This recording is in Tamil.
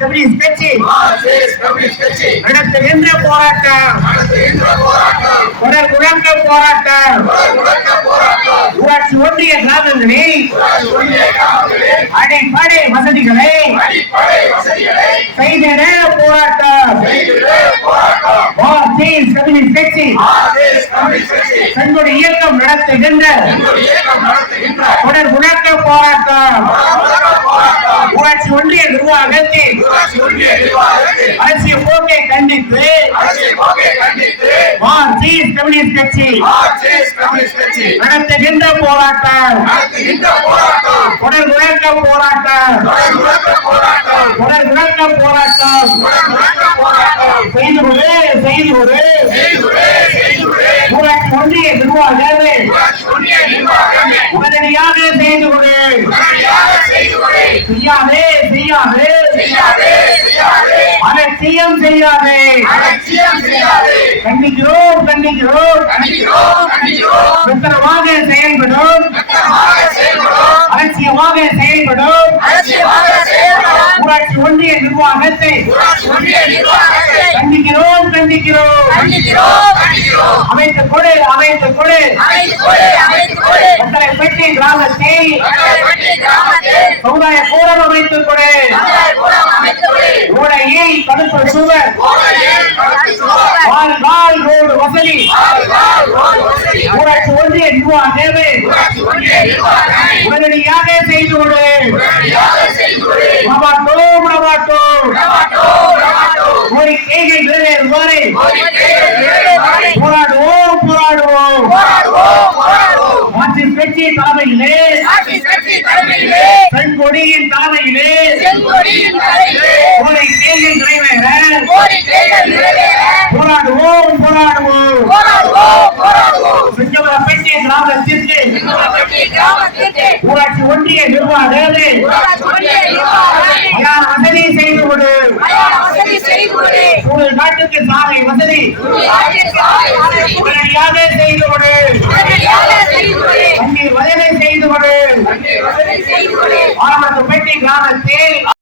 கட்சி நடத்துகின்ற போராட்டம் தொடர் முழக்க போராட்டம். ஊராட்சி ஒன்றிய கிராமங்களில் அடிப்படை வசதிகளை செய்திட போராட்டம். மார்க்சிஸ்ட் கம்யூனிஸ்ட் கட்சி தன்னுடைய இயக்கம் நடத்துகின்ற தொடர் முழக்க போராட்டம். ஊராட்சி ஒன்றிய நிர்வாகத்தில் அரசியல் போக்கை கண்டித்து மார்க்சிஸ்ட் கம்யூனிஸ்ட் கட்சி நடத்துகின்ற போராட்டம். தொடர் முழக்க போராட்டம். தொடர் முழக்க போராட்டம். செய்து கொடு ஊராட்சி ஒன்றிய நிர்வாகமே உடனடியாக செய்து கொடு. செய்யாதே அலட்சியம் செய்யாதே. கண்டிக்கிறோம் உத்தரவாக செயல்படும் அலட்சியமாக செயல்படும் ஊராட்சி ஒன்றிய நிர்வாகத்தை கண்டிக்கிறோம். அமைத்துக் கொடு பெட்டி கிராமத்தில் சமுதாய கூடம் அமைத்துக் கொடு. ஓடையை தடுப்பு சுவர் ரோடு வசதி ஊராட்சி ஒன்றிய நிர்வாகமே உடனடியாக செய்து கொடு. கோரிக்கைகள் நிறைவேறுவரை போராடுவோம். மார்க்சிஸ்ட் கட்சி தலைமையிலே செங்கொடியின் தலைமையிலே கோரிக்கைகள் நிறைவேற போராடுவோம். செங்கமலப்பட்டி கிராமத்திற்கு ஊராட்சி ஒன்றிய நிர்வாகமே வசதி செய்து கொடு. ஒரு நாட்டுக்கு சாலை வசதி உடனடியாக செய்து கொடு. தண்ணீர் வசதி செய்து கொடு. ஆரம்பத்து பெட்டி கிராமத்தில்